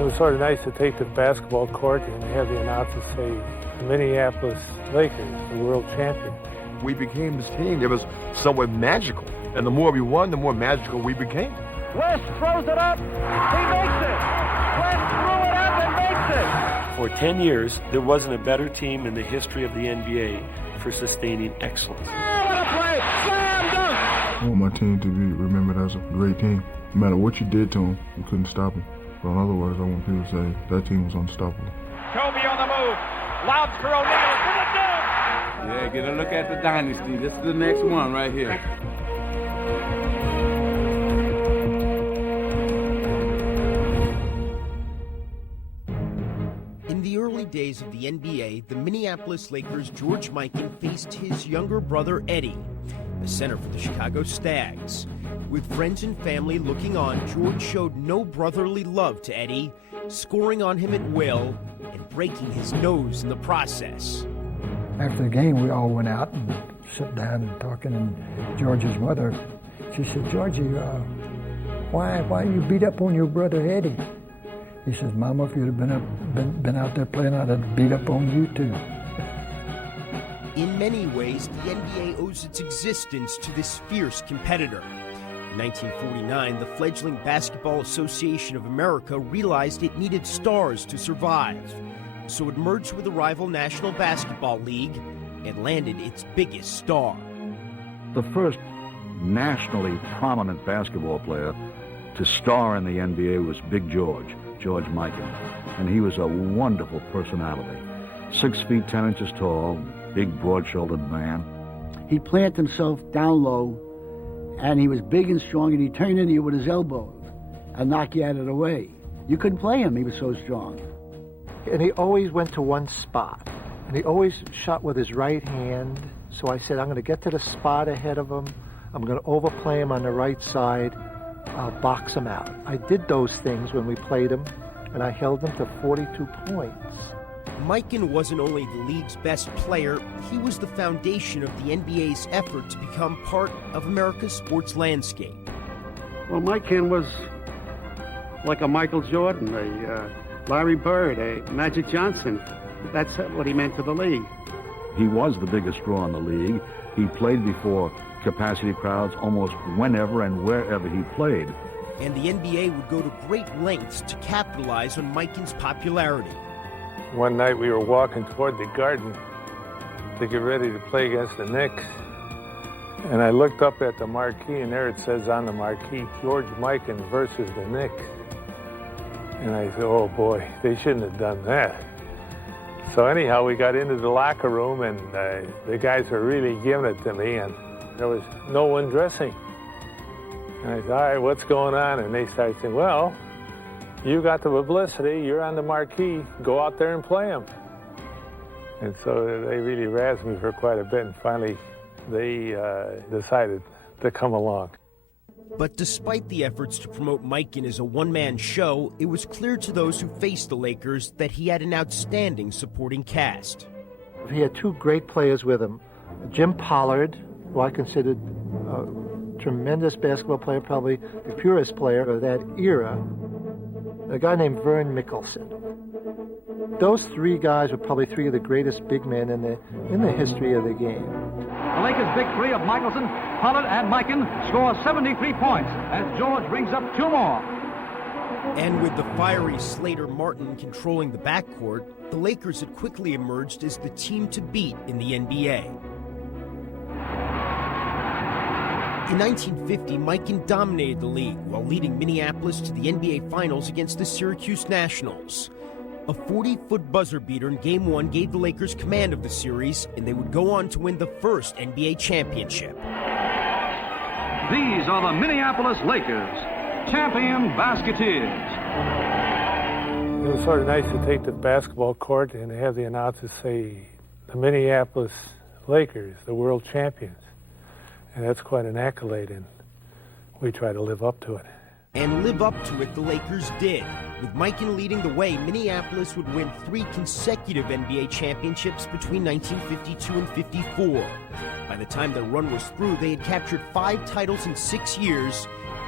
It was sort of nice to take the basketball court and have the announcers say, the Minneapolis Lakers, the world champion. We became this team. It was somewhat magical. And the more we won, the more magical we became. West throws it up. He makes it. West threw it up and makes it. For 10 years, there wasn't a better team in the history of the NBA for sustaining excellence. What a play. Slam dunk. I want my team to be remembered as a great team. No matter what you did to them, you couldn't stop them. But in other words, I want people to say that team was unstoppable. Kobe on the move. Lobs for O'Neal for the dunk. Yeah, get a look at the dynasty. This is the next one right here. In the early days of the NBA, the Minneapolis Lakers' George Mikan faced his younger brother Eddie, the center for the Chicago Stags. With friends and family looking on, George showed no brotherly love to Eddie, scoring on him at will and breaking his nose in the process. After the game, we all went out and sat down and talking, and George's mother, she said, Georgie, why you beat up on your brother Eddie? He says, Mama, if you'd have been out there playing, I'd have beat up on you too. In many ways, the NBA owes its existence to this fierce competitor. In 1949, the fledgling Basketball Association of America realized it needed stars to survive. So it merged with the rival National Basketball League and landed its biggest star. The first nationally prominent basketball player to star in the NBA was Big George Mikan. And he was a wonderful personality. 6 feet 10 inches tall, big broad-shouldered man. He planted himself down low, and he was big and strong, and he turned into you with his elbows and knock you out of the way. You couldn't play him, he was so strong. And he always went to one spot, and he always shot with his right hand. So I said, I'm going to get to the spot ahead of him. I'm going to overplay him on the right side. I'll box him out. I did those things when we played him, and I held him to 42 points. Mikan wasn't only the league's best player, he was the foundation of the NBA's effort to become part of America's sports landscape. Well, Mikan was like a Michael Jordan, a Larry Bird, a Magic Johnson. That's what he meant to the league. He was the biggest draw in the league. He played before capacity crowds almost whenever and wherever he played. And the NBA would go to great lengths to capitalize on Mikan's popularity. One night we were walking toward the garden to get ready to play against the Knicks. And I looked up at the marquee, and there it says on the marquee, George Mikan versus the Knicks. And I said, oh boy, they shouldn't have done that. So anyhow, we got into the locker room, and the guys were really giving it to me, and there was no one dressing. And I said, all right, what's going on? And they started saying, well, you got the publicity, you're on the marquee, go out there and play them. And so they really razzed me for quite a bit, and finally they decided to come along. But despite the efforts to promote Mikan as a one-man show, it was clear to those who faced the Lakers that he had an outstanding supporting cast. He had 2 great players with him. Jim Pollard, who I considered a tremendous basketball player, probably the purest player of that era. A guy named Vern Mickelson. Those 3 guys were probably 3 of the greatest big men in the history of the game. The Lakers' big three of Michelson, Pollard, and Mikan score 73 points as George brings up 2 more. And with the fiery Slater Martin controlling the backcourt, the Lakers had quickly emerged as the team to beat in the NBA. In 1950, Mikan dominated the league while leading Minneapolis to the NBA Finals against the Syracuse Nationals. A 40-foot buzzer beater in Game 1 gave the Lakers command of the series, and they would go on to win the first NBA championship. These are the Minneapolis Lakers, champion basketeers. It was sort of nice to take the basketball court and have the announcers say, the Minneapolis Lakers, the world champions. And that's quite an accolade, and we try to live up to it. And live up to it the Lakers did. With Mikan leading the way, Minneapolis would win 3 consecutive NBA championships between 1952 and 54. By the time their run was through, they had captured 5 titles in 6 years,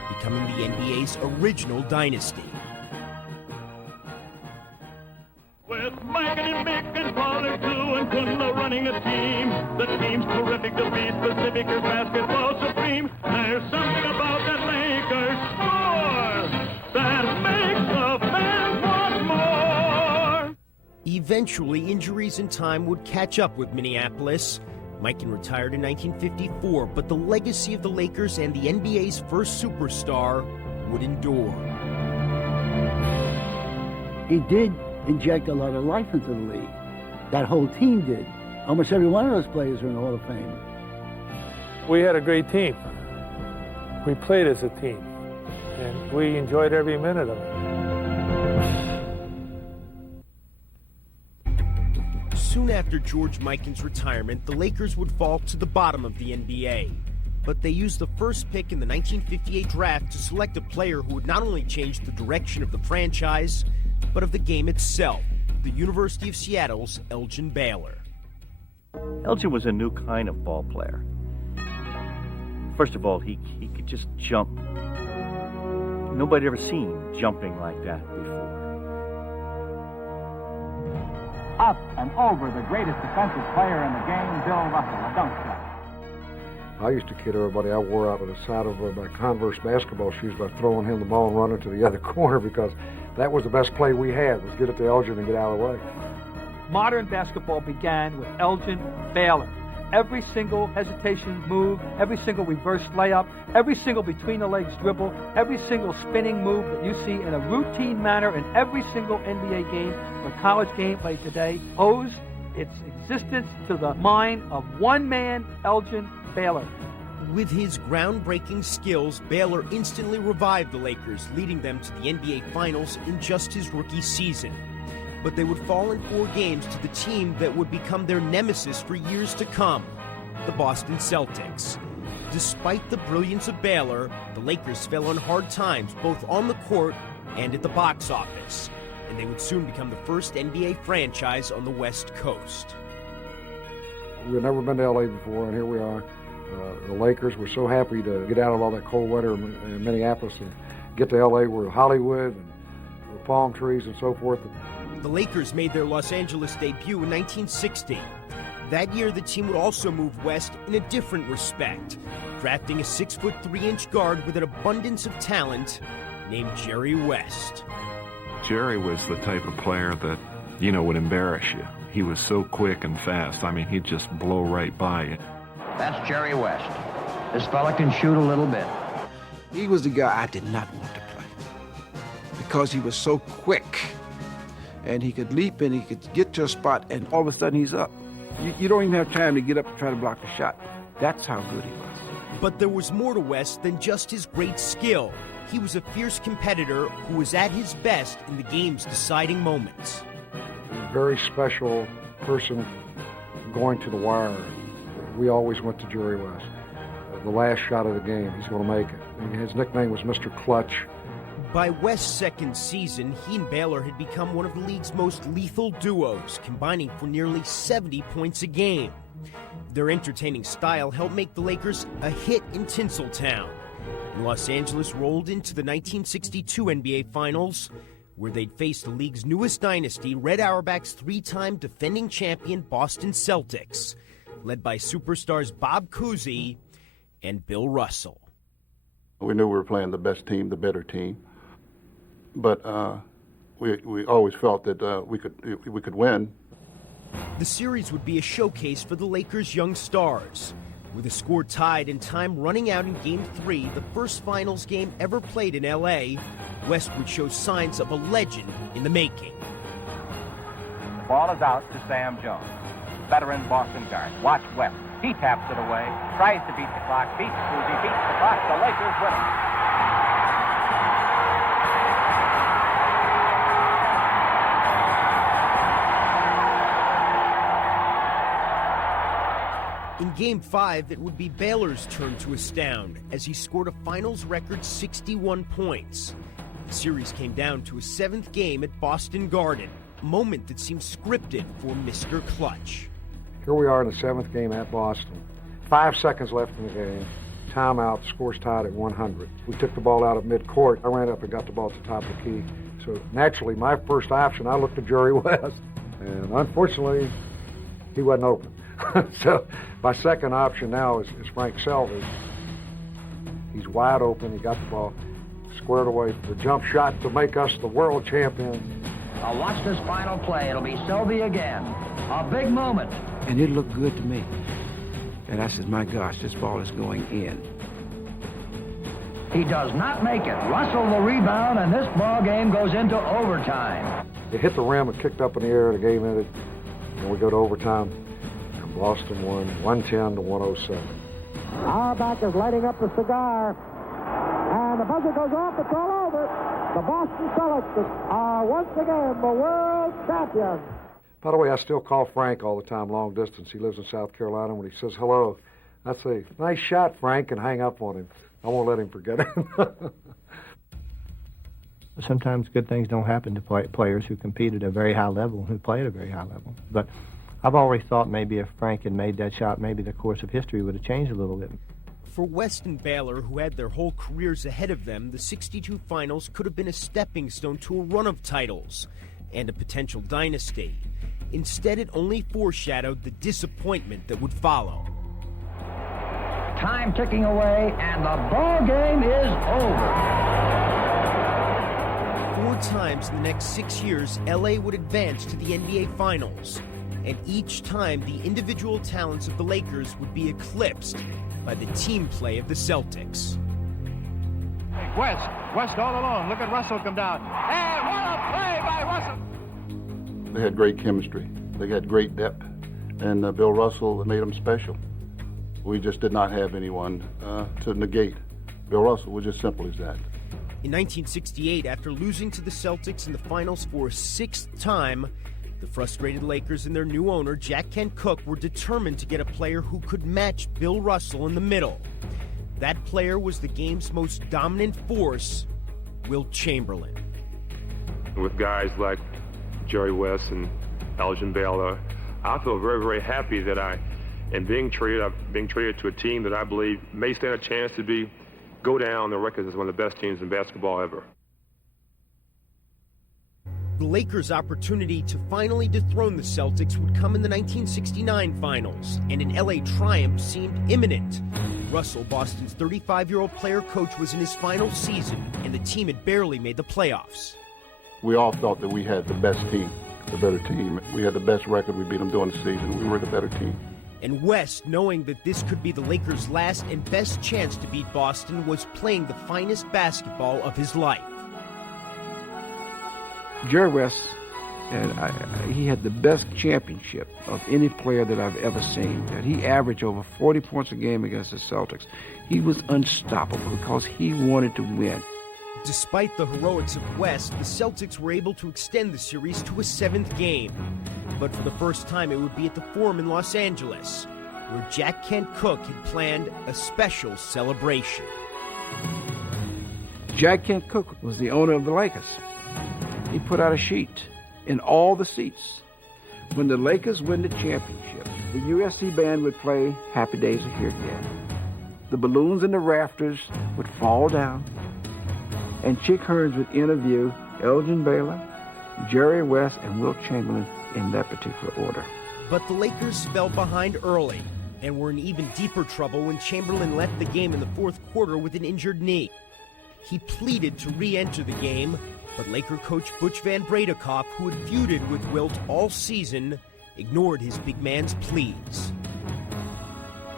becoming the NBA's original dynasty. because basketball's supreme. There's something about that Lakers score that makes the fans want more. Eventually, injuries and time would catch up with Minneapolis. Mikan retired in 1954, but the legacy of the Lakers and the NBA's first superstar would endure. He did inject a lot of life into the league. That whole team did. Almost every one of those players are in the Hall of Fame. We had a great team. We played as a team, and we enjoyed every minute of it. Soon after George Mikan's retirement, the Lakers would fall to the bottom of the NBA. But they used the first pick in the 1958 draft to select a player who would not only change the direction of the franchise, but of the game itself, the University of Seattle's Elgin Baylor. Elgin was a new kind of ball player. First of all, he could just jump. Nobody had ever seen jumping like that before. Up and over the greatest defensive player in the game, Bill Russell, a dunk shot. I used to kid everybody I wore out on the side of my Converse basketball shoes by throwing him the ball and running to the other corner, because that was the best play we had, was get it to Elgin and get out of the way. Modern basketball began with Elgin Baylor. Every single hesitation move, every single reverse layup, every single between the legs dribble, every single spinning move that you see in a routine manner in every single NBA game or college game played today owes its existence to the mind of one man, Elgin Baylor. With his groundbreaking skills, Baylor instantly revived the Lakers, leading them to the NBA Finals in just his rookie season. But they would fall in 4 games to the team that would become their nemesis for years to come, the Boston Celtics. Despite the brilliance of Baylor, the Lakers fell on hard times both on the court and at the box office, and they would soon become the first NBA franchise on the West Coast. We'd never been to LA before, and here we are. The Lakers were so happy to get out of all that cold weather in Minneapolis and get to LA, where Hollywood and the palm trees and so forth. The Lakers made their Los Angeles debut in 1960. That year, the team would also move west in a different respect, drafting a 6'3" guard with an abundance of talent named Jerry West. Jerry was the type of player that, would embarrass you. He was so quick and fast. I mean, he'd just blow right by you. That's Jerry West. This fella can shoot a little bit. He was the guy I did not want to play because he was so quick. And he could leap and he could get to a spot and all of a sudden he's up. You don't even have time to get up and try to block the shot. That's how good he was. But there was more to West than just his great skill. He was a fierce competitor who was at his best in the game's deciding moments. A very special person going to the wire. We always went to Jerry West. The last shot of the game, he's going to make it. His nickname was Mr. Clutch. By West's second season, he and Baylor had become one of the league's most lethal duos, combining for nearly 70 points a game. Their entertaining style helped make the Lakers a hit in Tinseltown. And Los Angeles rolled into the 1962 NBA Finals, where they'd face the league's newest dynasty, Red Auerbach's 3-time defending champion Boston Celtics, led by superstars Bob Cousy and Bill Russell. We knew we were playing the best team, the better team. But we always felt that we could win. The series would be a showcase for the Lakers' young stars. With the score tied and time running out in Game 3, the first finals game ever played in L.A., West would show signs of a legend in the making. The ball is out to Sam Jones, veteran Boston guard. Watch West. He taps it away, tries to beat the clock, beats Cousy, beats the clock. The Lakers win it. In Game 5, it would be Baylor's turn to astound as he scored a finals record 61 points. The series came down to a 7th game at Boston Garden, a moment that seemed scripted for Mr. Clutch. Here we are in the 7th game at Boston. 5 seconds left in the game. Timeout, score's tied at 100. We took the ball out at midcourt. I ran up and got the ball at the top of the key. So naturally, my first option, I looked at Jerry West. And unfortunately, he wasn't open. So my second option now is Frank Selvey. He's wide open. He got the ball squared away for the jump shot to make us the world champions. I'll watch this final play. It'll be Selvey again. A big moment. And it looked good to me. And I said, my gosh, this ball is going in. He does not make it. Russell the rebound, and this ball game goes into overtime. It hit the rim and kicked up in the air. The game ended, and we go to overtime. And Boston won 110 to 107. Auerbach is lighting up the cigar. And the buzzer goes off. It's all over. The Boston Celtics are once again the world champions. By the way, I still call Frank all the time, long distance. He lives in South Carolina. When he says hello, I say, nice shot, Frank, and hang up on him. I won't let him forget it. Sometimes good things don't happen to players who compete at a very high level, who play at a very high level. But I've always thought maybe if Frank had made that shot, maybe the course of history would have changed a little bit. For West and Baylor, who had their whole careers ahead of them, the 62 finals could have been a stepping stone to a run of titles and a potential dynasty. Instead, it only foreshadowed the disappointment that would follow. Time ticking away, and the ball game is over. 4 times in the next 6 years, LA would advance to the NBA Finals. And each time, the individual talents of the Lakers would be eclipsed by the team play of the Celtics. West all alone. Look at Russell come down. And what a play by Russell! They had great chemistry. They had great depth. And Bill Russell made them special. We just did not have anyone to negate Bill Russell. It was just simple as that. In 1968, after losing to the Celtics in the finals for a 6th time, the frustrated Lakers and their new owner, Jack Kent Cooke, were determined to get a player who could match Bill Russell in the middle. That player was the game's most dominant force, Wilt Chamberlain. With guys like Jerry West and Elgin Baylor, I feel very, very happy that I'm being traded to a team that I believe may stand a chance to go down the record as one of the best teams in basketball ever. The Lakers' opportunity to finally dethrone the Celtics would come in the 1969 finals, and an LA triumph seemed imminent. Russell, Boston's 35-year-old player-coach, was in his final season, and the team had barely made the playoffs. We all felt that we had the best team, the better team. We had the best record. We beat them during the season. We were the better team. And West, knowing that this could be the Lakers' last and best chance to beat Boston, was playing the finest basketball of his life. Jerry West, he had the best championship of any player that I've ever seen. And he averaged over 40 points a game against the Celtics. He was unstoppable because he wanted to win. Despite the heroics of West, the Celtics were able to extend the series to a 7th game. But for the first time, it would be at the Forum in Los Angeles, where Jack Kent Cooke had planned a special celebration. Jack Kent Cooke was the owner of the Lakers. He put out a sheet in all the seats. When the Lakers win the championship, the USC band would play Happy Days Are Here Again. The balloons in the rafters would fall down, and Chick Hearns would interview Elgin Baylor, Jerry West, and Wilt Chamberlain in that particular order. But the Lakers fell behind early and were in even deeper trouble when Chamberlain left the game in the 4th quarter with an injured knee. He pleaded to re-enter the game, but Laker coach Butch Van Bradekoff, who had feuded with Wilt all season, ignored his big man's pleas.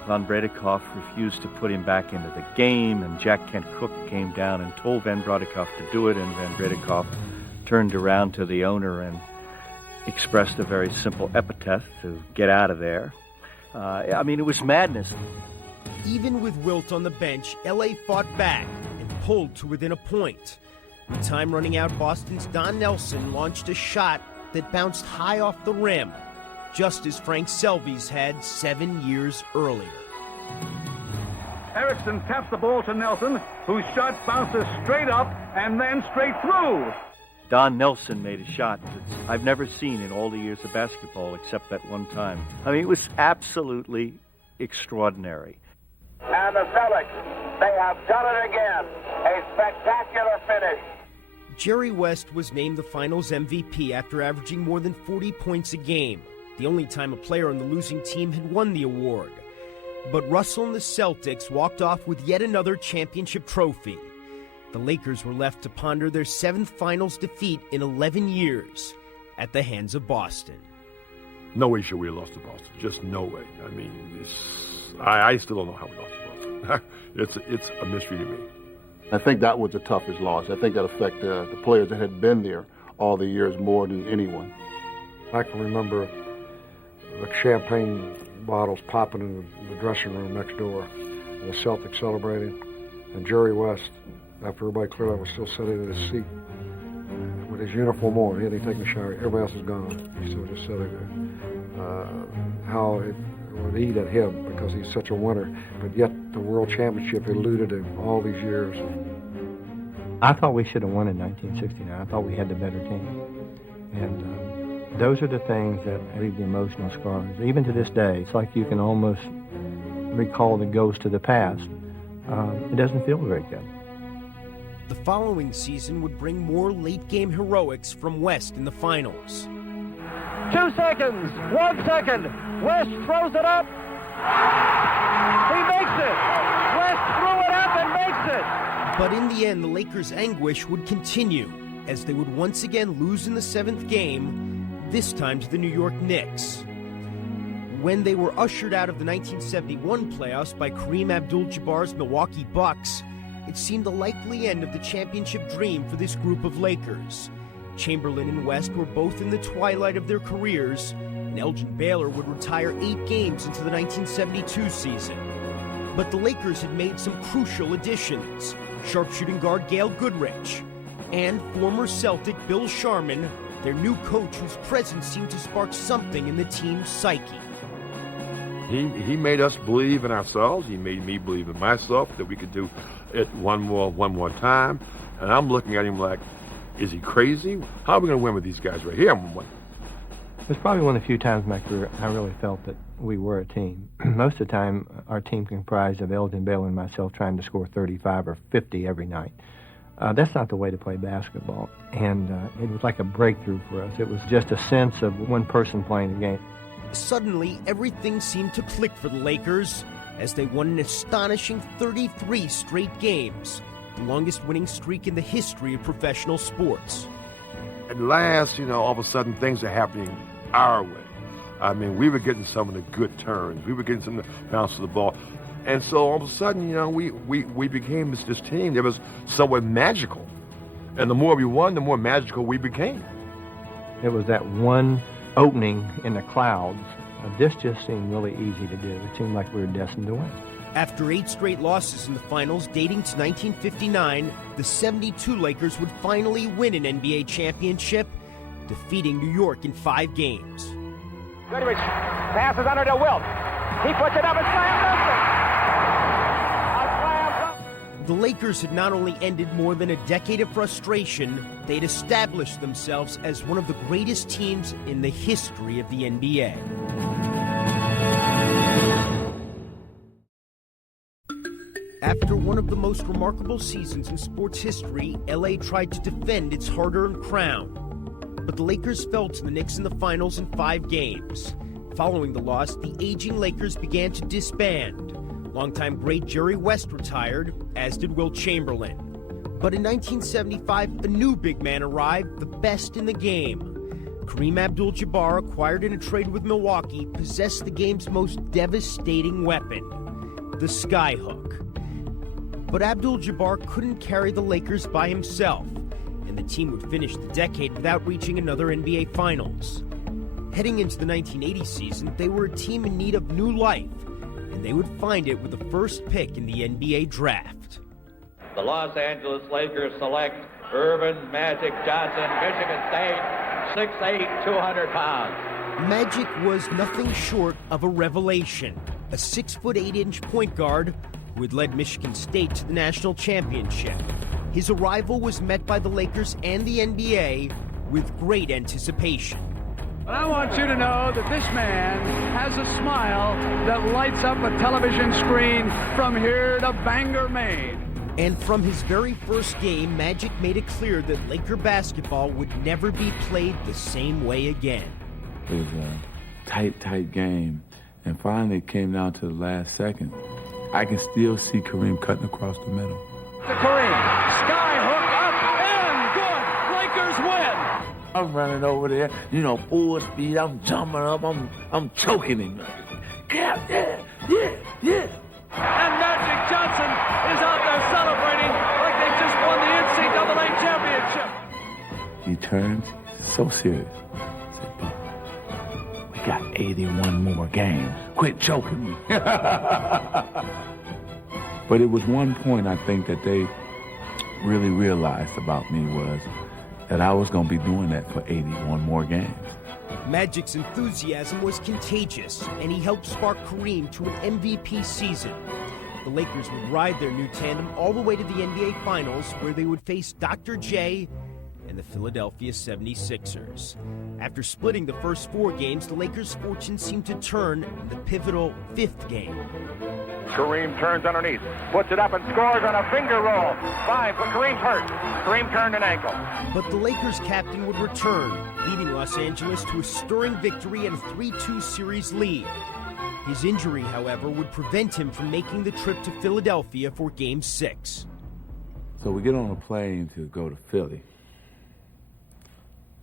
Van Bradekoff refused to put him back into the game, and Jack Kent Cooke came down and told Van Bradekoff to do it, and Van Bradekoff turned around to the owner and expressed a very simple epithet to get out of there. It was madness. Even with Wilt on the bench, LA fought back and pulled to within a point. With time running out, Boston's Don Nelson launched a shot that bounced high off the rim, just as Frank Selvey's had 7 years earlier. Erickson taps the ball to Nelson, whose shot bounces straight up and then straight through. Don Nelson made a shot that I've never seen in all the years of basketball except that one time. It was absolutely extraordinary. And the Celtics, they have done it again. A spectacular finish. Jerry West was named the Finals MVP after averaging more than 40 points a game. the only time a player on the losing team had won the award. But Russell and the Celtics walked off with yet another championship trophy. The Lakers were left to ponder their 7th finals defeat in 11 years at the hands of Boston. No way should we have lost to Boston. Just no way. I mean, I still don't know how we lost to Boston. It's a mystery to me. I think that was the toughest loss. I think that affected the players that had been there all the years more than anyone. I can remember the champagne bottles popping in the dressing room next door, and the Celtics celebrating, and Jerry West, after everybody cleared out, was still sitting in his seat with his uniform on. He hadn't taken a shower. Everybody else is gone. He's still just sitting there. How it would eat at him because he's such a winner, but yet the World Championship eluded him all these years. I thought we should have won in 1969. I thought we had the better team. And those are the things that leave the emotional scars. Even to this day, it's like you can almost recall the ghost of the past. It doesn't feel very good. The following season would bring more late-game heroics from West in the finals. 2 seconds, 1 second. West throws it up. He makes it. West threw it up and makes it. But in the end, the Lakers' anguish would continue as they would once again lose in the 7th game, this time to the New York Knicks. When they were ushered out of the 1971 playoffs by Kareem Abdul-Jabbar's Milwaukee Bucks, it seemed the likely end of the championship dream for this group of Lakers. Chamberlain and West were both in the twilight of their careers, and Elgin Baylor would retire 8 games into the 1972 season. But the Lakers had made some crucial additions. Sharpshooting guard Gail Goodrich, and former Celtic Bill Sharman, their new coach whose presence seemed to spark something in the team's psyche. He made us believe in ourselves. He made me believe in myself that we could do it one more time. And I'm looking at him like, is he crazy? How are we going to win with these guys right here? It was probably one of the few times in my career I really felt that we were a team. Most of the time, our team comprised of Elgin Baylor and myself trying to score 35 or 50 every night. That's not the way to play basketball. And it was like a breakthrough for us. It was just a sense of one person playing the game. Suddenly, everything seemed to click for the Lakers as they won an astonishing 33 straight games, the longest winning streak in the history of professional sports. At last, all of a sudden things are happening our way. I mean, we were getting some of the good turns. We were getting some of the bounce of the ball. And so all of a sudden, we became this team that was somewhat magical. And the more we won, the more magical we became. It was that one opening in the clouds. This just seemed really easy to do. It seemed like we were destined to win. After 8 straight losses in the finals dating to 1959, the 72 Lakers would finally win an NBA championship, defeating New York in 5 games. Goodrich passes under to Wilt. He puts it up and slams it. The Lakers had not only ended more than a decade of frustration, they'd established themselves as one of the greatest teams in the history of the NBA. After one of the most remarkable seasons in sports history, LA tried to defend its hard-earned crown. But the Lakers fell to the Knicks in the finals in 5 games. Following the loss, the aging Lakers began to disband. Longtime great Jerry West retired, as did Wilt Chamberlain. But in 1975, a new big man arrived, the best in the game. Kareem Abdul-Jabbar, acquired in a trade with Milwaukee, possessed the game's most devastating weapon, the skyhook. But Abdul-Jabbar couldn't carry the Lakers by himself, and the team would finish the decade without reaching another NBA Finals. Heading into the 1980 season, they were a team in need of new life, and they would find it with the first pick in the NBA draft. The Los Angeles Lakers select Irvin Magic Johnson, Michigan State, 6'8", 200 pounds. Magic was nothing short of a revelation, a 6'8" point guard who had led Michigan State to the national championship. His arrival was met by the Lakers and the NBA with great anticipation. But I want you to know that this man has a smile that lights up a television screen from here to Bangor, Maine. And from his very first game, Magic made it clear that Laker basketball would never be played the same way again. He was tight game. And finally it came down to the last second. I can still see Kareem cutting across the middle. To Kareem. Skyhook up and good. Lakers win. I'm running over there, full speed. I'm jumping up. I'm choking him. Yeah. And Magic Johnson is out there celebrating like they just won the NCAA championship. He turns, so serious. I said, "Buck, we got 81 more games. Quit choking me." But it was one point I think that they really realized about me was that I was going to be doing that for 81 more games. Magic's enthusiasm was contagious, and he helped spark Kareem to an MVP season. The Lakers would ride their new tandem all the way to the NBA Finals, where they would face Dr. J and the Philadelphia 76ers. After splitting the first 4 games, the Lakers' fortune seemed to turn in the pivotal 5th game. Kareem turns underneath, puts it up and scores on a finger roll. 5, but Kareem's hurt. Kareem turned an ankle. But the Lakers captain would return, leading Los Angeles to a stirring victory and a 3-2 series lead. His injury, however, would prevent him from making the trip to Philadelphia for Game 6. So we get on a plane to go to Philly.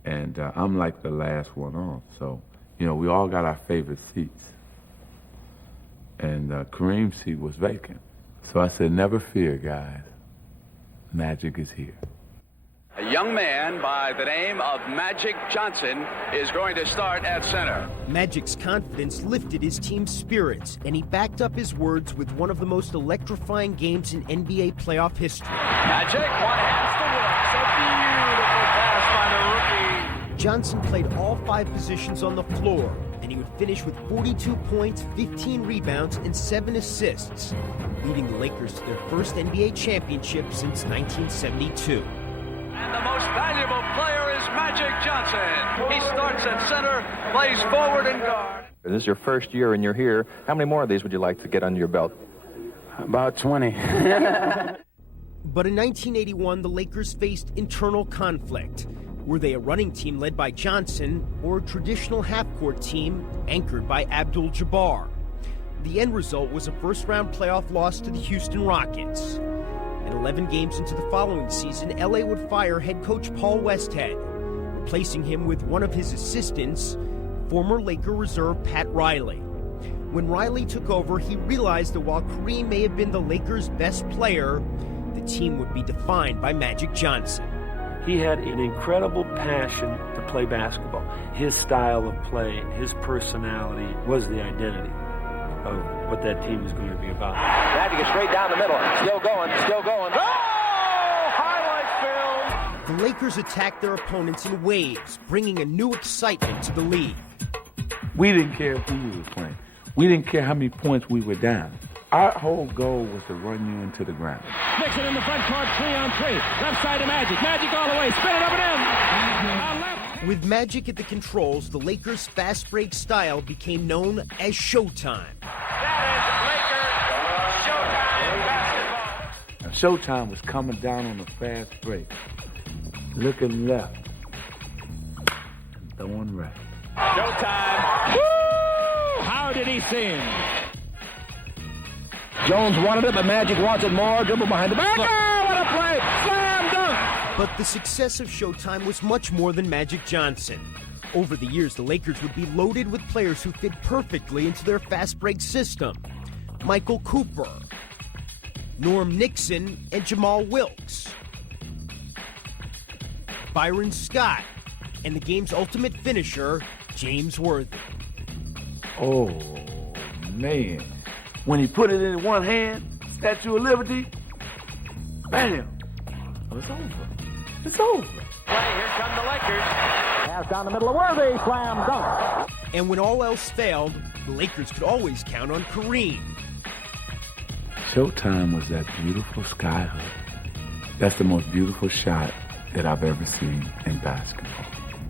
And I'm like the last one on. So, we all got our favorite seats. And Kareem's seat was vacant. So I said, never fear, guys. Magic is here. A young man by the name of Magic Johnson is going to start at center. Magic's confidence lifted his team's spirits, and he backed up his words with one of the most electrifying games in NBA playoff history. Magic, one has to work. So beautiful pass by the rookie. Johnson played all 5 positions on the floor, and he would finish with 42 points, 15 rebounds, and 7 assists, leading the Lakers to their first NBA championship since 1972. And the most valuable player is Magic Johnson. He starts at center, plays forward and guard. This is your first year and you're here. How many more of these would you like to get under your belt? About 20. But in 1981, the Lakers faced internal conflict. Were they a running team led by Johnson or a traditional half-court team anchored by Abdul-Jabbar? The end result was a first-round playoff loss to the Houston Rockets. And 11 games into the following season, LA would fire head coach Paul Westhead, replacing him with one of his assistants, former Laker reserve Pat Riley. When Riley took over, he realized that while Kareem may have been the Lakers' best player, the team would be defined by Magic Johnson. He had an incredible passion to play basketball. His style of play, his personality was the identity of what that team is going to be about. Magic is straight down the middle. Still going. Oh! Highlight film! The Lakers attacked their opponents in waves, bringing a new excitement to the league. We didn't care who we were playing. We didn't care how many points we were down. Our whole goal was to run you into the ground. Nixon in the front court, 3-on-3. Left side to Magic. Magic all the way. Spin it up and in. With Magic at the controls, the Lakers' fast break style became known as Showtime. Now, Showtime was coming down on the fast break, looking left, and throwing right. Showtime. Woo! How did he see him? Jones wanted it, but Magic wants it more. Dribble behind the back. Oh, what a play! Slam dunk! But the success of Showtime was much more than Magic Johnson. Over the years, the Lakers would be loaded with players who fit perfectly into their fast break system. Michael Cooper, Norm Nixon, and Jamal Wilkes. Byron Scott, and the game's ultimate finisher, James Worthy. Oh, man. When he put it in one hand, Statue of Liberty, bam! Oh, it's over. It's over. Here come the Lakers. Pass down the middle of Worthy, slam dunk. And when all else failed, the Lakers could always count on Kareem. Showtime was that beautiful sky hook. That's the most beautiful shot that I've ever seen in basketball.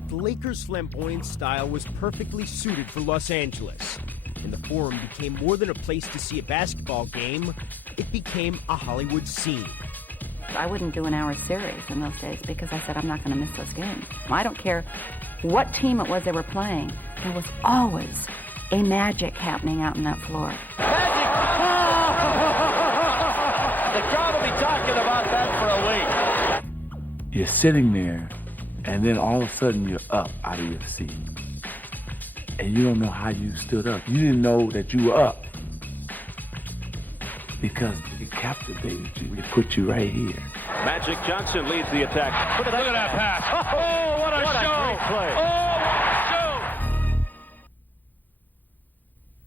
The Lakers' flamboyant style was perfectly suited for Los Angeles. And the Forum became more than a place to see a basketball game. It became a Hollywood scene. I wouldn't do an hour series in those days because I said I'm not going to miss those games. I don't care what team it was they were playing. There was always a magic happening out on that floor. Magic! The crowd will be talking about that for a week. You're sitting there, and then all of a sudden you're up out of your seat. And you don't know how you stood up. You didn't know that you were up. Because it captivated you. It put you right here. Magic Johnson leads the attack. Look at that pass. Oh, what a show. Great play. Oh, what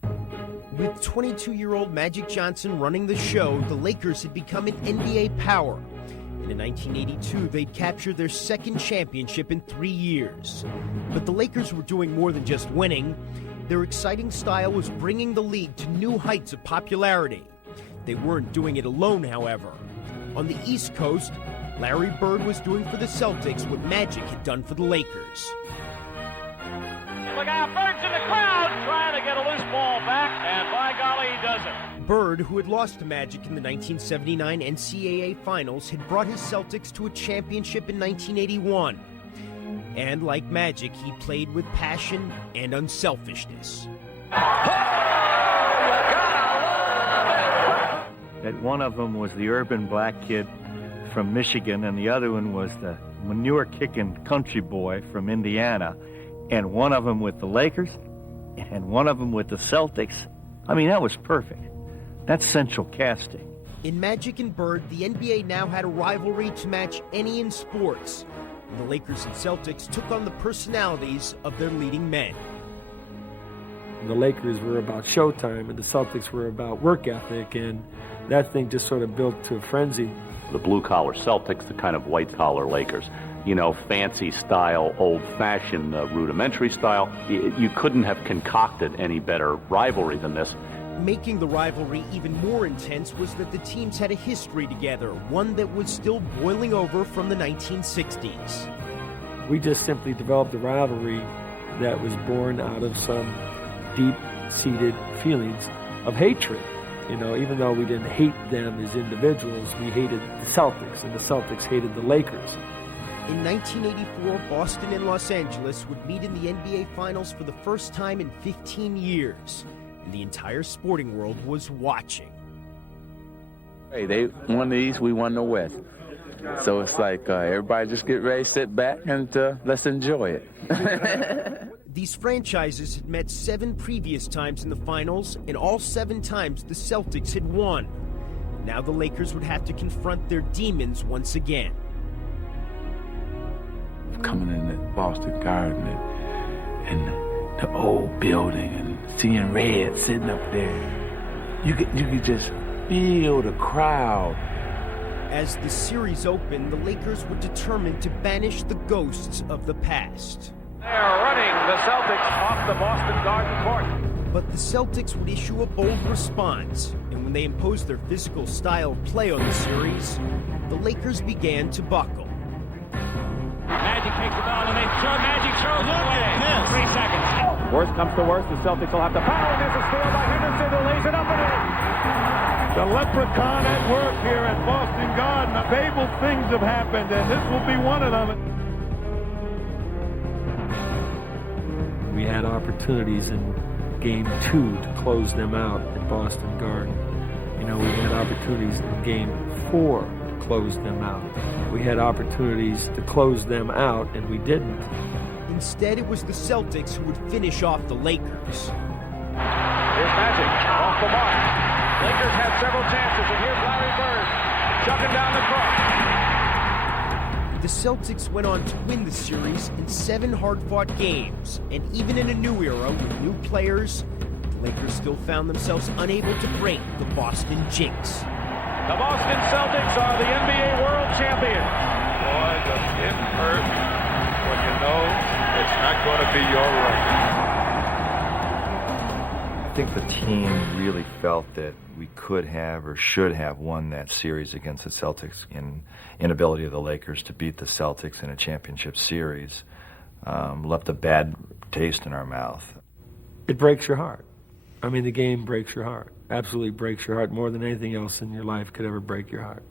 a show. With 22-year-old Magic Johnson running the show, the Lakers had become an NBA power. And in 1982, they'd captured their second championship in 3 years. But the Lakers were doing more than just winning. Their exciting style was bringing the league to new heights of popularity. They weren't doing it alone, however. On the East Coast, Larry Bird was doing for the Celtics what Magic had done for the Lakers. Look out, Bird's in the crowd trying to get a loose ball back, and by golly, he does it. Bird, who had lost to Magic in the 1979 NCAA Finals, had brought his Celtics to a championship in 1981. And like Magic, he played with passion and unselfishness. That one of them was the urban black kid from Michigan, and the other one was the manure-kicking country boy from Indiana, and one of them with the Lakers, and one of them with the Celtics. I mean, that was perfect. That's central casting. In Magic and Bird, the NBA now had a rivalry to match any in sports. And the Lakers and Celtics took on the personalities of their leading men. The Lakers were about showtime, and the Celtics were about work ethic, and that thing just sort of built to a frenzy. The blue-collar Celtics, the kind of white-collar Lakers. You know, fancy style, old-fashioned, rudimentary style. You couldn't have concocted any better rivalry than this. Making the rivalry even more intense was that the teams had a history together, one that was still boiling over from the 1960s. We just simply developed a rivalry that was born out of some deep-seated feelings of hatred. You know, even though we didn't hate them as individuals, we hated the Celtics, and the Celtics hated the Lakers. In 1984, Boston and Los Angeles would meet in the NBA Finals for the first time in 15 years, and the entire sporting world was watching. Hey, they won the East, we won the West. So it's like everybody just get ready, sit back, and let's enjoy it. These franchises had met 7 previous times in the finals, and all 7 times the Celtics had won. Now the Lakers would have to confront their demons once again. Coming in the Boston Garden and the old building and seeing Red sitting up there, you could just feel the crowd. As the series opened, the Lakers were determined to banish the ghosts of the past. They're running the Celtics off the Boston Garden court. But the Celtics would issue a bold response, and when they imposed their physical style of play on the series, the Lakers began to buckle. Magic takes the ball, and they throw. Magic throws it away. 3 seconds. Worst comes to worst, the Celtics will have to power, and there's a steal by Henderson who lays it up and in. The leprechaun at work here at Boston Garden. Fabled things have happened, and this will be one of them. We had opportunities in Game 2 to close them out at Boston Garden. You know, we had opportunities in Game 4 to close them out. We had opportunities to close them out, and we didn't. Instead, it was the Celtics who would finish off the Lakers. Here's Magic, off the mark. Lakers had several chances, and here's Larry Bird chucking down the court. The Celtics went on to win the series in 7 hard-fought games, and even in a new era with new players, the Lakers still found themselves unable to break the Boston jinx. The Boston Celtics are the NBA World Champions. Boy, just getting hurt when you know it's not going to be your record. I think the team really felt that we could have or should have won that series against the Celtics. In inability of the Lakers to beat the Celtics in a championship series left a bad taste in our mouth. It breaks your heart. I mean, the game breaks your heart. Absolutely breaks your heart more than anything else in your life could ever break your heart.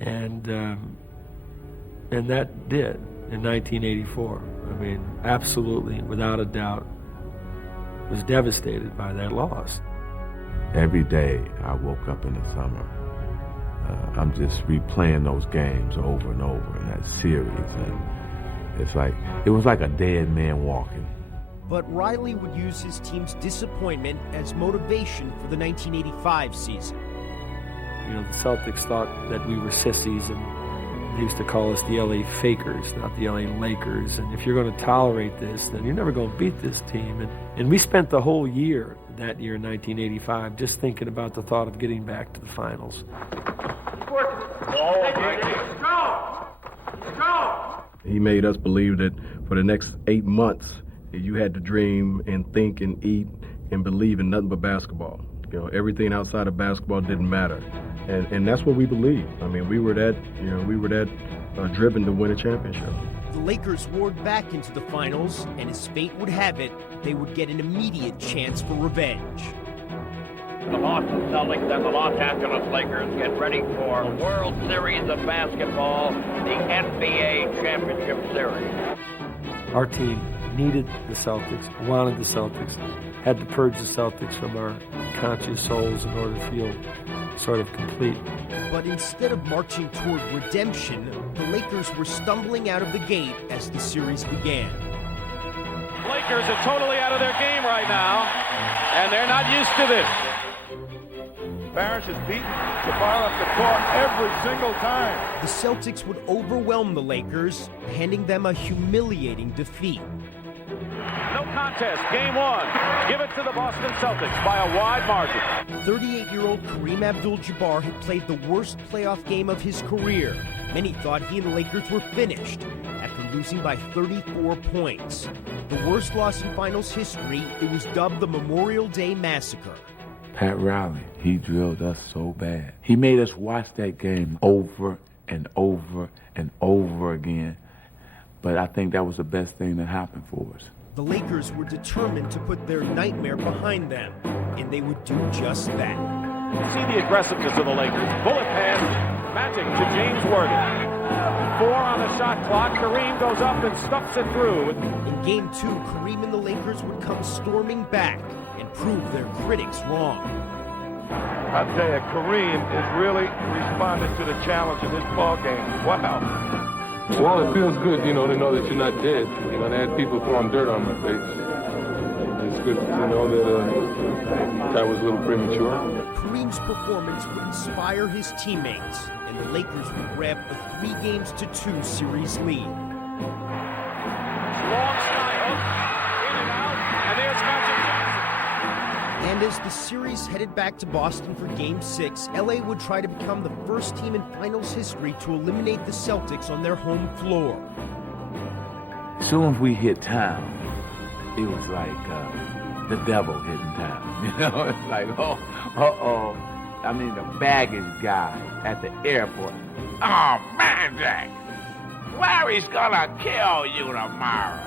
And that did in 1984. I mean, absolutely, without a doubt, was devastated by that loss. Every day I woke up in the summer, I'm just replaying those games over and over in that series. And it was like a dead man walking. But Riley would use his team's disappointment as motivation for the 1985 season. You know, the Celtics thought that we were sissies, and they used to call us the LA Fakers, not the LA Lakers. And if you're going to tolerate this, then you're never going to beat this team. And we spent the whole year, that year in 1985, just thinking about the thought of getting back to the finals. He made us believe that for the next 8 months, you had to dream and think and eat and believe in nothing but basketball. You know, everything outside of basketball didn't matter. And that's what we believed. I mean, we were that driven to win a championship. The Lakers roared back into the finals, and as fate would have it, they would get an immediate chance for revenge. The Boston Celtics and the Los Angeles Lakers get ready for the World Series of Basketball, the NBA Championship Series. Our team needed the Celtics, wanted the Celtics, had to purge the Celtics from our conscious souls in order to feel sort of complete. But instead of marching toward redemption, the Lakers were stumbling out of the gate as the series began. Lakers are totally out of their game right now, and they're not used to this. Parrish has beaten the ball up the court every single time. The Celtics would overwhelm the Lakers, handing them a humiliating defeat. No contest, game one. Give it to the Boston Celtics by a wide margin. 38-year-old Kareem Abdul-Jabbar had played the worst playoff game of his career. Many thought he and the Lakers were finished after losing by 34 points. The worst loss in finals history, it was dubbed the Memorial Day Massacre. Pat Riley, he drilled us so bad. He made us watch that game over and over and over again. But I think that was the best thing that happened for us. The Lakers were determined to put their nightmare behind them, and they would do just that. See the aggressiveness of the Lakers. Bullet pass, Magic to James Worthy. 4 on the shot clock. Kareem goes up and stuffs it through. In Game 2, Kareem and the Lakers would come storming back and prove their critics wrong. I tell you, Kareem is really responding to the challenge of this ball game. Wow. Well, it feels good, to know that you're not dead. They had people throwing dirt on my face. It's good to know that I was a little premature. Kareem's performance would inspire his teammates, and the Lakers would grab a 3-2 series lead. Long skyhook, in and out, and there's Magic Johnson. And as the series headed back to Boston for Game 6, LA would try to become the first team in finals history to eliminate the Celtics on their home floor. As soon as we hit town, it was like the devil hitting town. It's like, uh-oh. I mean, the baggage guy at the airport. Oh, Magic! Larry's gonna kill you tomorrow.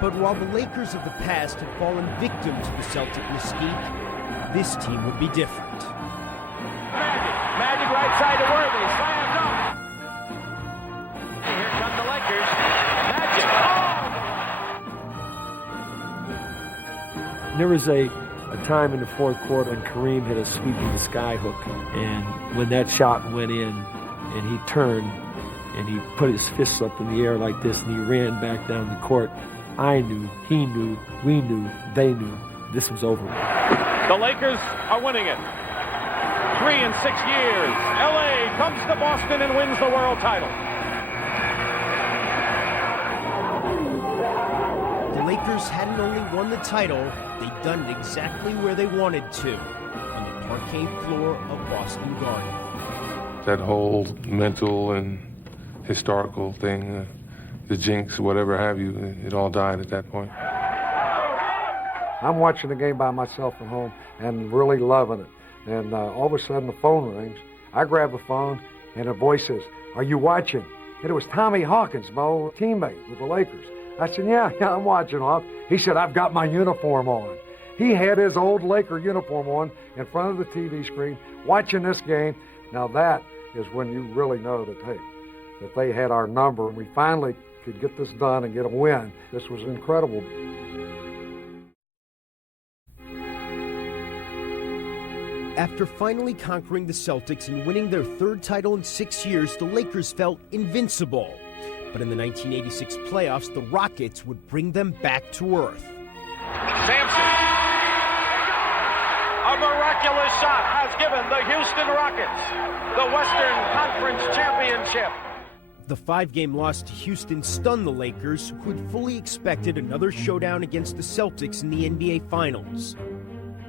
But while the Lakers of the past had fallen victim to the Celtic mystique, this team would be different. Magic right side to Worthy, slams up. And here come the Lakers. Magic, There was a time in the fourth quarter when Kareem hit a sweeping skyhook, and when that shot went in, and he turned, and he put his fists up in the air like this, and he ran back down the court, I knew, he knew, we knew, they knew, this was over. The Lakers are winning it. 3 in 6 years. LA comes to Boston and wins the world title. The Lakers hadn't only won the title, they'd done it exactly where they wanted to, on the parquet floor of Boston Garden. That whole mental and historical thing, the jinx, whatever have you, it all died at that point. I'm watching the game by myself at home and really loving it. And all of a sudden the phone rings. I grab the phone and a voice says, "Are you watching?" And it was Tommy Hawkins, my old teammate with the Lakers. I said, yeah, I'm watching off. He said, "I've got my uniform on." He had his old Laker uniform on in front of the TV screen watching this game. Now that is when you really know that, hey, that they had our number and we finally could get this done and get a win. This was incredible. After finally conquering the Celtics and winning their third title in 6 years, the Lakers felt invincible. But in the 1986 playoffs, the Rockets would bring them back to earth. Sampson. A miraculous shot has given the Houston Rockets the Western Conference Championship. The 5-game loss to Houston stunned the Lakers, who had fully expected another showdown against the Celtics in the NBA Finals.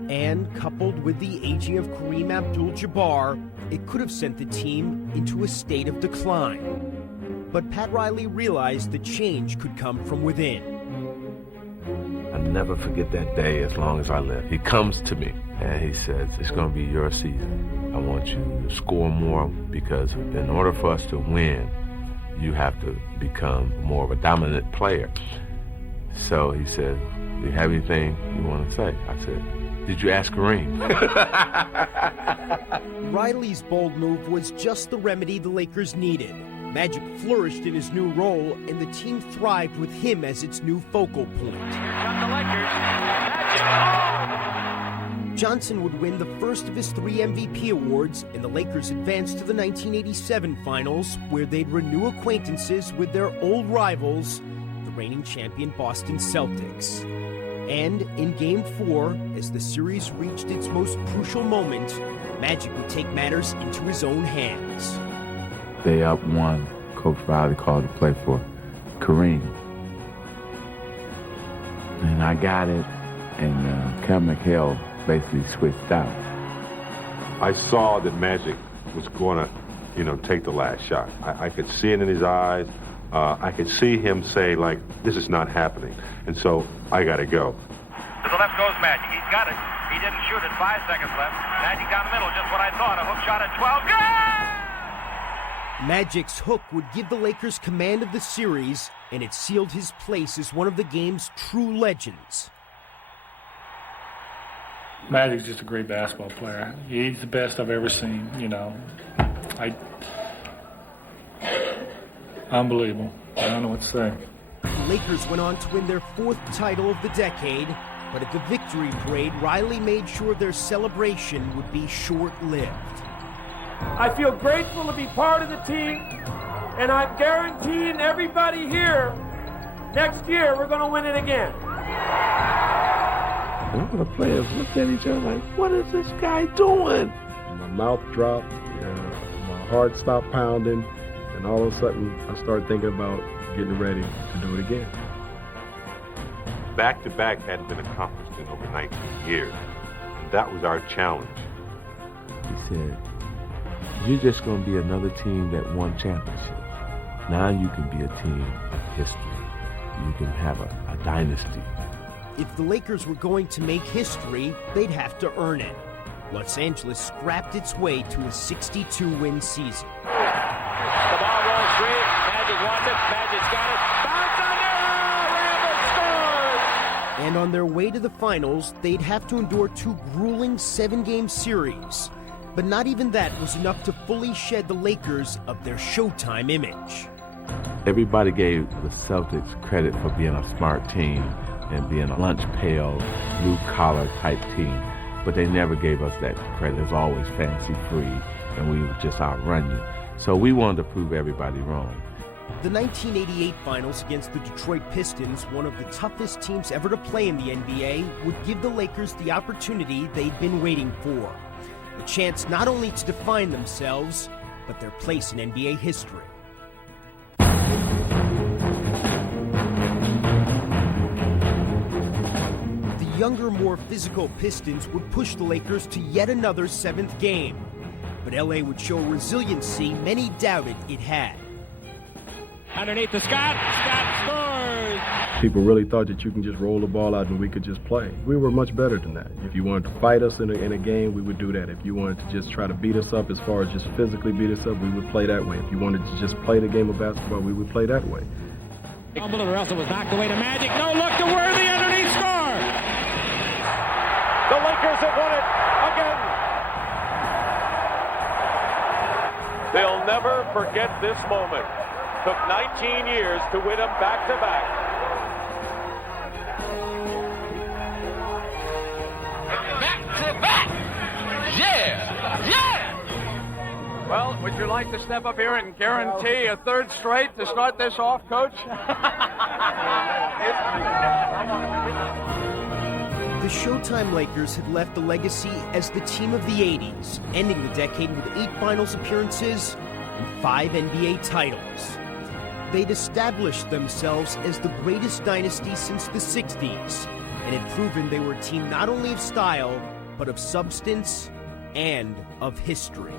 And coupled with the aging of Kareem Abdul-Jabbar, it could have sent the team into a state of decline. But Pat Riley realized that change could come from within. I'll never forget that day as long as I live. He comes to me and he says, it's going to be your season. I want you to score more because in order for us to win, you have to become more of a dominant player. So he said, do you have anything you want to say? I said, did you ask Kareem? Riley's bold move was just the remedy the Lakers needed. Magic flourished in his new role, and the team thrived with him as its new focal point. Here come the Lakers. Magic. Johnson would win the first of his 3 MVP awards, and the Lakers advanced to the 1987 Finals, where they'd renew acquaintances with their old rivals, the reigning champion Boston Celtics. And in Game 4, as the series reached its most crucial moment, Magic would take matters into his own hands. They up one. Coach Riley called to play for Kareem. And I got it, and Cal McHale basically switched out. I saw that Magic was going to, take the last shot. I could see it in his eyes. I could see him say, like, this is not happening. And so I got to go. To the left goes Magic. He's got it. He didn't shoot it. 5 seconds left. Magic down the middle, just what I thought. A hook shot at 12. Good! Magic's hook would give the Lakers command of the series, and it sealed his place as one of the game's true legends. Magic's just a great basketball player. He's the best I've ever seen, Unbelievable. I don't know what to say. The Lakers went on to win their 4th title of the decade, but at the victory parade, Riley made sure their celebration would be short-lived. I feel grateful to be part of the team, and I'm guaranteeing everybody here, next year we're going to win it again. And all the players looked at each other like, what is this guy doing? My mouth dropped, my heart stopped pounding, and all of a sudden I started thinking about getting ready to do it again. Back-to-back hadn't been accomplished in over 19 years. And that was our challenge. He said, you're just going to be another team that won championships. Now you can be a team of history. You can have a dynasty. If the Lakers were going to make history, they'd have to earn it. Los Angeles scrapped its way to a 62-win season. The ball rolls free. Magic wants it. Magic's got it. Bounce under! Rambert scores! And on their way to the finals, they'd have to endure 2 grueling 7-game series. But not even that was enough to fully shed the Lakers of their Showtime image. Everybody gave the Celtics credit for being a smart team and being a lunch pail, blue-collar type team. But they never gave us that credit. It was always fancy-free, and we would just outrun you. So we wanted to prove everybody wrong. The 1988 Finals against the Detroit Pistons, one of the toughest teams ever to play in the NBA, would give the Lakers the opportunity they'd been waiting for. A chance not only to define themselves, but their place in NBA history. The younger, more physical Pistons would push the Lakers to yet another 7th game. But LA would show resiliency many doubted it had. Underneath the Scott scores! People really thought that you can just roll the ball out and we could just play. We were much better than that. If you wanted to fight us in a game, we would do that. If you wanted to just try to beat us up as far as just physically beat us up, we would play that way. If you wanted to just play the game of basketball, we would play that way. Fumble and Russell was knocked away to Magic. No look to Worthy, underneath score! The Lakers have won it again. They'll never forget this moment. Took 19 years to win them back-to-back. Back-to-back! Yeah! Yeah! Well, would you like to step up here and guarantee a third straight to start this off, Coach? The Showtime Lakers had left a legacy as the team of the 80s, ending the decade with 8 finals appearances and 5 NBA titles. They'd established themselves as the greatest dynasty since the 60s, and had proven they were a team not only of style, but of substance and of history.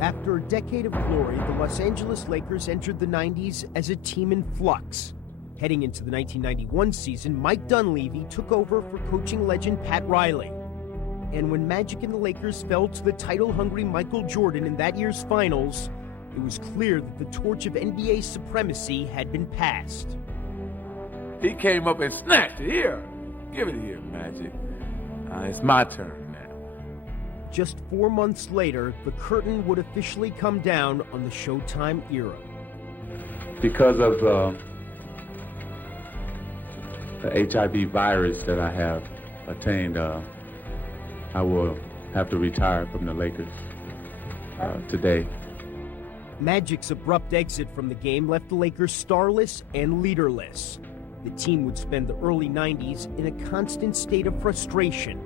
After a decade of glory, the Los Angeles Lakers entered the 90s as a team in flux. Heading into the 1991 season, Mike Dunleavy took over for coaching legend Pat Riley. And when Magic and the Lakers fell to the title-hungry Michael Jordan in that year's finals, it was clear that the torch of NBA supremacy had been passed. He came up and snatched it. Here, give it here, Magic. It's my turn now. Just 4 months later, the curtain would officially come down on the Showtime era. Because of the HIV virus that I have attained, I will have to retire from the Lakers today. Magic's abrupt exit from the game left the Lakers starless and leaderless. The team would spend the early 90s in a constant state of frustration.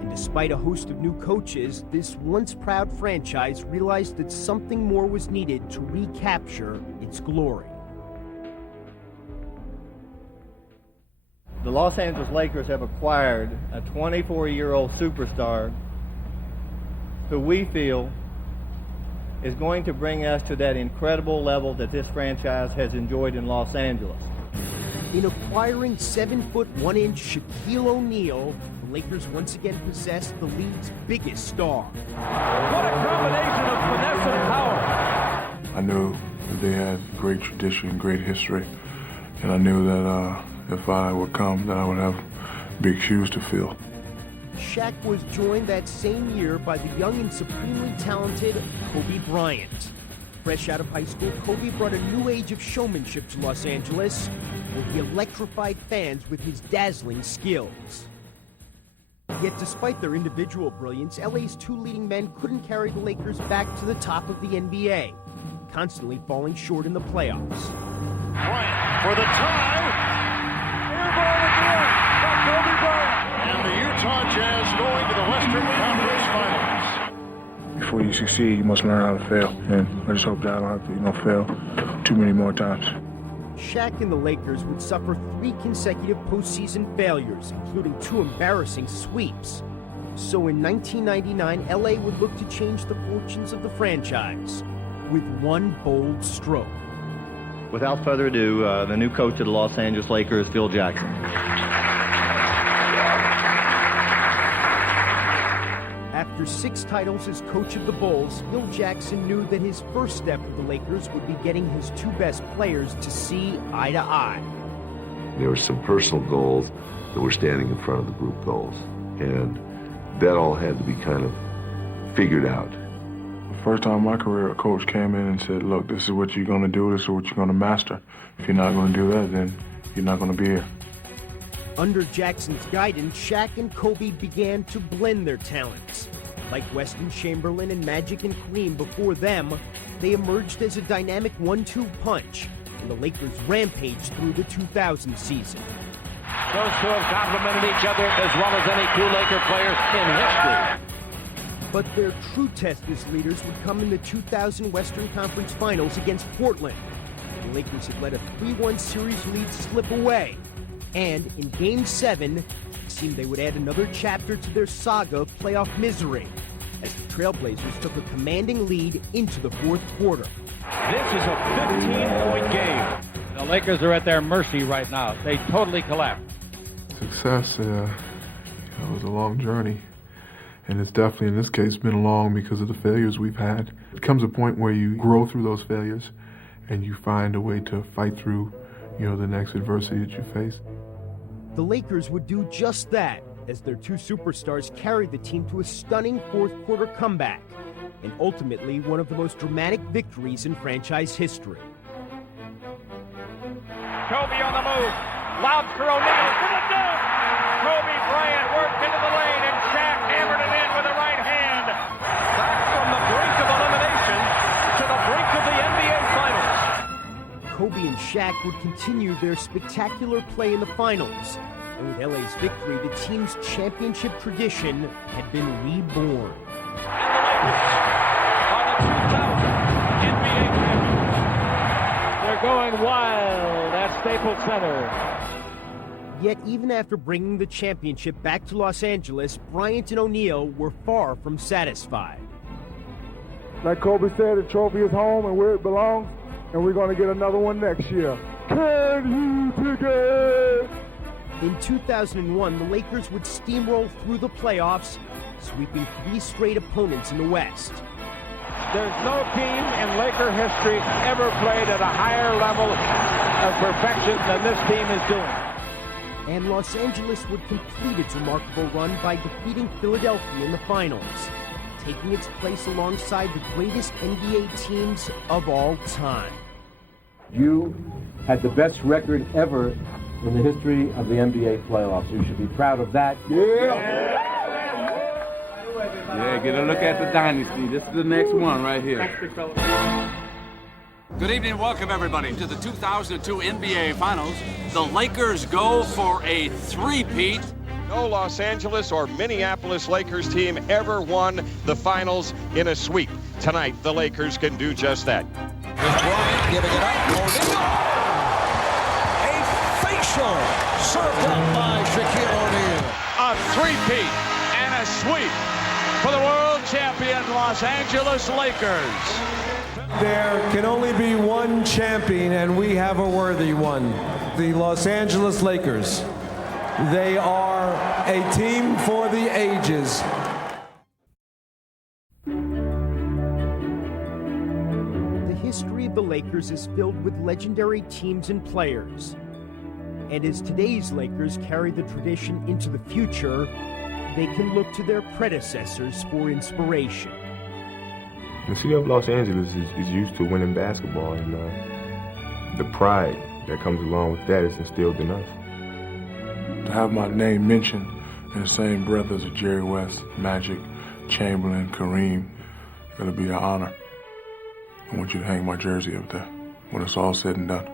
And despite a host of new coaches, this once proud franchise realized that something more was needed to recapture its glory. The Los Angeles Lakers have acquired a 24-year-old superstar who we feel is going to bring us to that incredible level that this franchise has enjoyed in Los Angeles. In acquiring 7'1" Shaquille O'Neal, the Lakers once again possessed the league's biggest star. What a combination of finesse and power! I knew that they had great tradition, great history, and I knew that if I would come, that I would have big shoes to fill. Shaq was joined that same year by the young and supremely talented Kobe Bryant. Fresh out of high school, Kobe brought a new age of showmanship to Los Angeles, where he electrified fans with his dazzling skills. Yet despite their individual brilliance, LA's two leading men couldn't carry the Lakers back to the top of the NBA, constantly falling short in the playoffs. Bryant for the tie. Air ball again by Kobe Bryant. And the Utah Jazz going to the Western Conference Finals. Before you succeed, you must learn how to fail, and I just hope that I don't have to, fail too many more times. Shaq and the Lakers would suffer 3 consecutive postseason failures, including 2 embarrassing sweeps. So in 1999, LA would look to change the fortunes of the franchise with one bold stroke. Without further ado, the new coach of the Los Angeles Lakers, Phil Jackson. After 6 titles as coach of the Bulls, Phil Jackson knew that his first step with the Lakers would be getting his 2 best players to see eye to eye. There were some personal goals that were standing in front of the group goals, and that all had to be kind of figured out. The first time in my career, a coach came in and said, look, this is what you're going to do, this is what you're going to master. If you're not going to do that, then you're not going to be here. Under Jackson's guidance, Shaq and Kobe began to blend their talents. Like Weston Chamberlain and Magic and Kareem before them, they emerged as a dynamic 1-2 punch, and the Lakers rampaged through the 2000 season. Those two have complemented each other as well as any 2 Laker players in history. But their true test as leaders would come in the 2000 Western Conference Finals against Portland. The Lakers had let a 3-1 series lead slip away. And in Game 7, it seemed they would add another chapter to their saga of playoff misery, as the Trailblazers took a commanding lead into the 4th quarter. This is a 15-point game. The Lakers are at their mercy right now. They totally collapsed. Success, was a long journey. And it's definitely, in this case, been long because of the failures we've had. It comes a point where you grow through those failures and you find a way to fight through, the next adversity that you face. The Lakers would do just that as their two superstars carried the team to a stunning fourth-quarter comeback and ultimately one of the most dramatic victories in franchise history. Kobe on the move. Lobs for O'Neal for the dunk. Kobe Bryant worked into the lane, and Shaq hammered it in with the right hand. Back from the brink of elimination to the brink of the NBA Finals. Kobe and Shaq would continue their spectacular play in the finals, and with LA's victory, the team's championship tradition had been reborn. And the Lakers are the 2000 NBA champions. They're going wild at Staples Center. Yet even after bringing the championship back to Los Angeles, Bryant and O'Neal were far from satisfied. Like Kobe said, the trophy is home and where it belongs, and we're going to get another one next year. Can you take it? In 2001, the Lakers would steamroll through the playoffs, sweeping 3 straight opponents in the West. There's no team in Laker history ever played at a higher level of perfection than this team is doing. And Los Angeles would complete its remarkable run by defeating Philadelphia in the finals, taking its place alongside the greatest NBA teams of all time. You had the best record ever in the history of the NBA playoffs. You should be proud of that. Yeah, get a look at the dynasty. This is the next one right here. Good evening and welcome everybody to the 2002 NBA Finals. The Lakers go for a three-peat. No Los Angeles or Minneapolis Lakers team ever won the finals in a sweep. Tonight, the Lakers can do just that. With Bryant giving it up. O'Neal. A facial served up by Shaquille O'Neal. A three-peat and a sweep for the world champion Los Angeles Lakers. There can only be one champion, and we have a worthy one. The Los Angeles Lakers. They are a team for the ages. The history of the Lakers is filled with legendary teams and players. And as today's Lakers carry the tradition into the future, they can look to their predecessors for inspiration. The city of Los Angeles is used to winning basketball, and the pride that comes along with that is instilled in us. To have my name mentioned in the same breath as Jerry West, Magic, Chamberlain, Kareem, it'll be an honor. I want you to hang my jersey up there when it's all said and done.